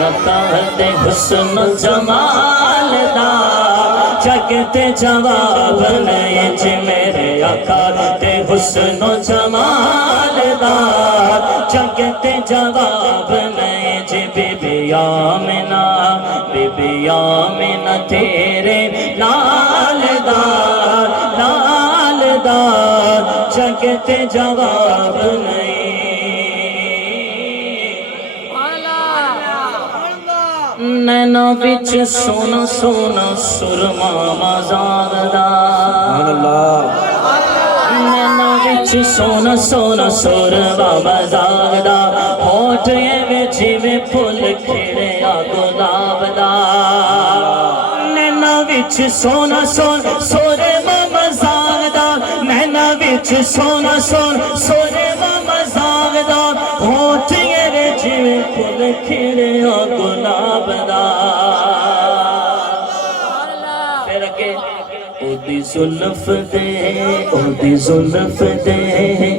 آقا دے حسن و جمال دا جگتے جواب نہیں جی میرے آقا دے حسن و جمال دا جگتے جواب نہیں جی بی بی آمنہ تیرے لال دا جگتے جواب نہیں نینا بچ سونا سونا سرما مزاغ دا نینا بچ سونا سونا سرما مزاغ دا ہوٹ یہ جیویں پھول کھڑے آ گلاب دا نینا بچ سونا سونا سرما مزاغ دا نینا بچ سونا سونا سرما مزاغ دا ہوٹ یہ جیویں پھول کھڑے آ گلاب دا پھر اگے او دی زلف دے او دی زلف دے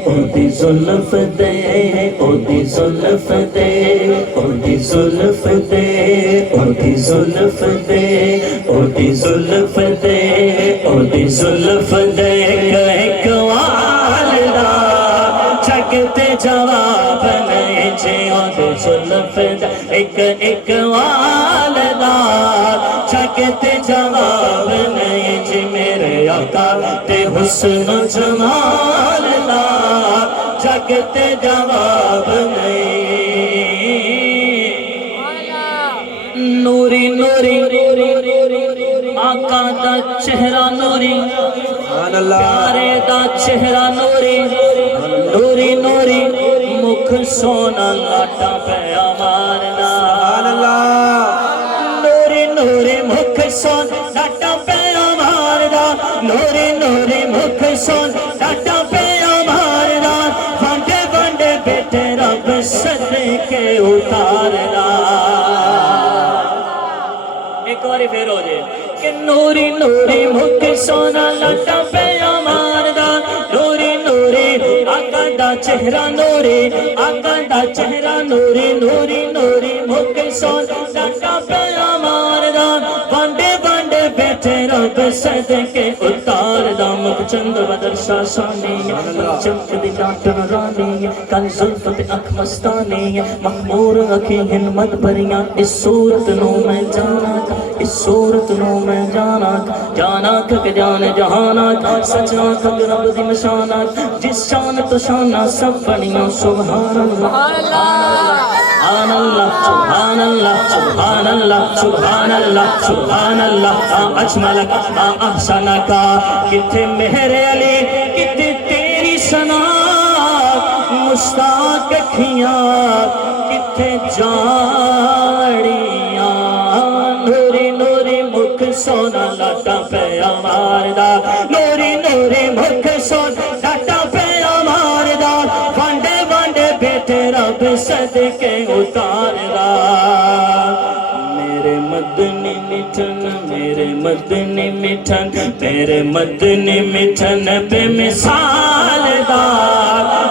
او دی زلف دے او دی زلف دے او دی زلف دے او دی زلف دے او دی زلف دے او دی زلف دے ایک والدہ جگتے جواب نہیں جی او دی زلف دے ایک والدہ جگتے جواب نہیں جی میرے آقا تے حسن و جمال دا جگتے جواب نہیں نوری نوری آقا دا چہرہ نوری پیارے دا چہرہ نوری نوری نوری مکھ سونا لاٹا پیا مارنا نوری نوری مکھ سونا لاٹا پیا مارنا نوری نوری مکھ سونا لاٹا پیا مارنا بانڈے بانڈے بیٹے رب صدقے اتارنا ایک باری پھر ہو جائے کہ نوری نوری مکھ سونا لاٹا پیا مارنا نوری نوری آقا دا چہرہ نوری آقا دا چہرہ نوری نوری نوری مکھ سونا لاٹا پیا مارنا بانڈے بانڈے بیٹھے رب صدقے اتارنا مکھ چند بدر شاشانی چمک دی ڈاٹن رانی کل زلفت اکھ مستانی مخمور اکھی ہنمت بریاں اس صورت نو میں جانا اس صورت نو میں جانا جانا کھک جان جہانا سچنا کھک رب دی مشانا جس شان تو شانہ سب بنیاں سبحان اللہ سبحان اللہ سبحان اللہ سبحان اللہ سبحان اللہ سبحان اللہ اجملک احسنک کتے میرے علی کتے تیری سنا مشتاق اکھیاں کتے جاڑیاں نوری نوری مکھ سونا لاٹا پیا ماردا نوری نوری مکھ سونا لاٹا پیا ماردا وانڈے وانڈے بیٹے رب صدقے اتاردا میرے مدنی مٹھن میرے مدنی مٹھن میرے مدنی مٹھن بے مثال دا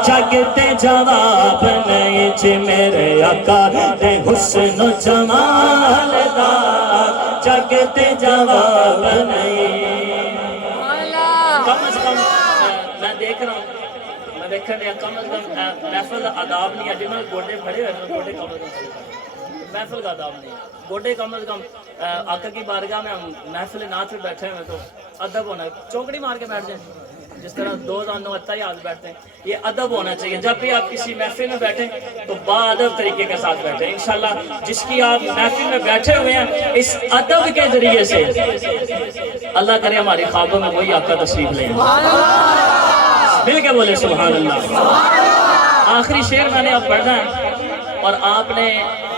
جگتے جواب نہیں جی میرے آقا دے حسن و جمال دا جگتے جواب نہیں کم از کم میں دیکھ رہا ہوں میں دیکھ رہا ہوں کم از کم محفل آداب نہیں ہے جنہوں نے گوڑے پڑے ہوئے گوڑے کم از کم محفل کا آداب نہیں گوڑے کم از کم آقا کی بارگاہ میں ہم محفل نعت پہ بیٹھے ہوئے تو ادب ہونا ہے چوکڑی مار کے بیٹھ جائیں جس طرح دو زانوں اتائی آدھ بیٹھتے ہیں یہ ادب ہونا چاہیے جب بھی آپ کسی محفل میں بیٹھیں تو با ادب طریقے کے ساتھ بیٹھیں انشاءاللہ جس کی آپ محفل میں بیٹھے ہوئے ہیں اس ادب کے ذریعے سے اللہ کرے ہماری خوابوں میں وہی آقا تشریف لیں مل کے بولے سبحان اللہ آخری شعر میں نے اب پڑھنا ہے اور آپ نے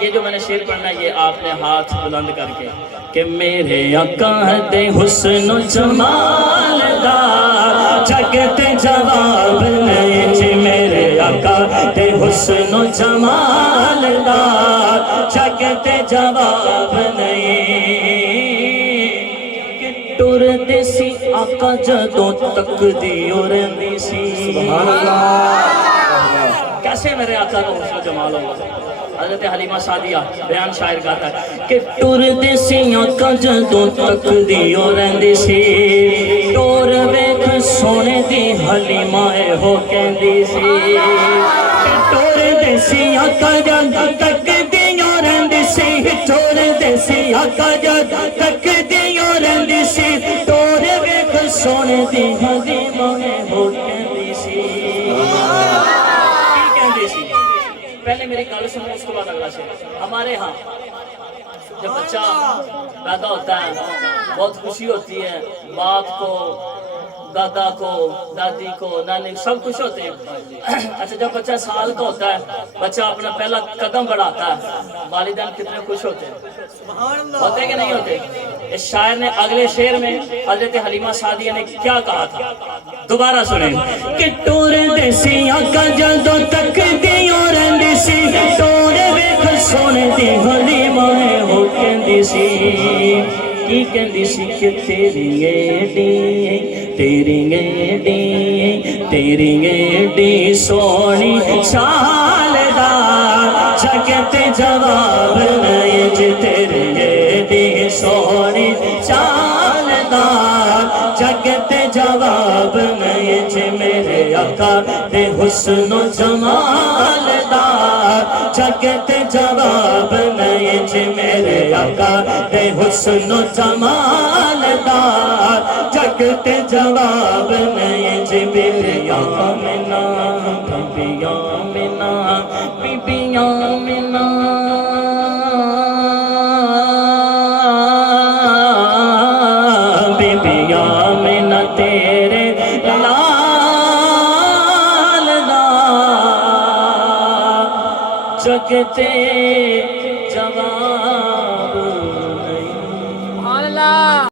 یہ جو میں نے شعر پڑھنا ہے یہ آپ نے ہاتھ بلند کر کے کہ میرے آقا دے حسن و جمال دا جگتے جواب نہیں جی میرے آقا دے حسن و جمال دا جگتے جواب نہیں کہ ٹور دے سی آقا جدوں تک دی اور دی سی سبحان اللہ کیسے میرے آقا کا حسن و جمال ہوگا حضرت حلیمہ سعدیہ بیان شاعر گاتا ہے کہ ٹور دے سیاں کا جدوں تک دیو رہندی سی ٹور ویکھ سونے دی حلیمہ ہو کہندی سی ٹور دے سیاں کا جدوں تک دیو رہندی سی ٹور دے سیاں کا جدوں تک دیو رہندی سی ٹور ویکھ سونے دی حلیمہ ہو کہندی سی پہلے میری گل سنو اس کے بعد اگلا شعر ہمارے ہاں جب بچہ پیدا ہوتا ہے بہت خوشی ہوتی ہے باپ کو دادا کو دادی کو نانی سب خوش ہوتے ہیں اچھا جب بچہ سال کا ہوتا ہے بچہ اپنا پہلا قدم بڑھاتا ہے والدین کتنے خوش ہوتے ہیں ہوتے کہ نہیں ہوتے اس شاعر نے اگلے شعر میں حضرت حلیمہ سعدیہ نے کیا کہا تھا دوبارہ سنیں کہ ٹور دے سیاں کا جدوں تک دیو رہندی سی ٹور ویکھ سونے دی حلیمہ ہو کہندی سی کی کہندی سی کہ تیری ایڈی سونی چال دا جگ تے جواب نہیں جی تیری ایڈی سونی چال دا جگ تے جواب نہیں جی میرے آقا دے حسن و جمال دا جگ تے جواب نہیں جی میرے آقا دے حسن و جمال دا جگ تے جواب نہیں جی بیبیاں منا بیبیاں منا بیبیاں منا بیبیاں منا تیرے لال دا جگ تے جواب نہیں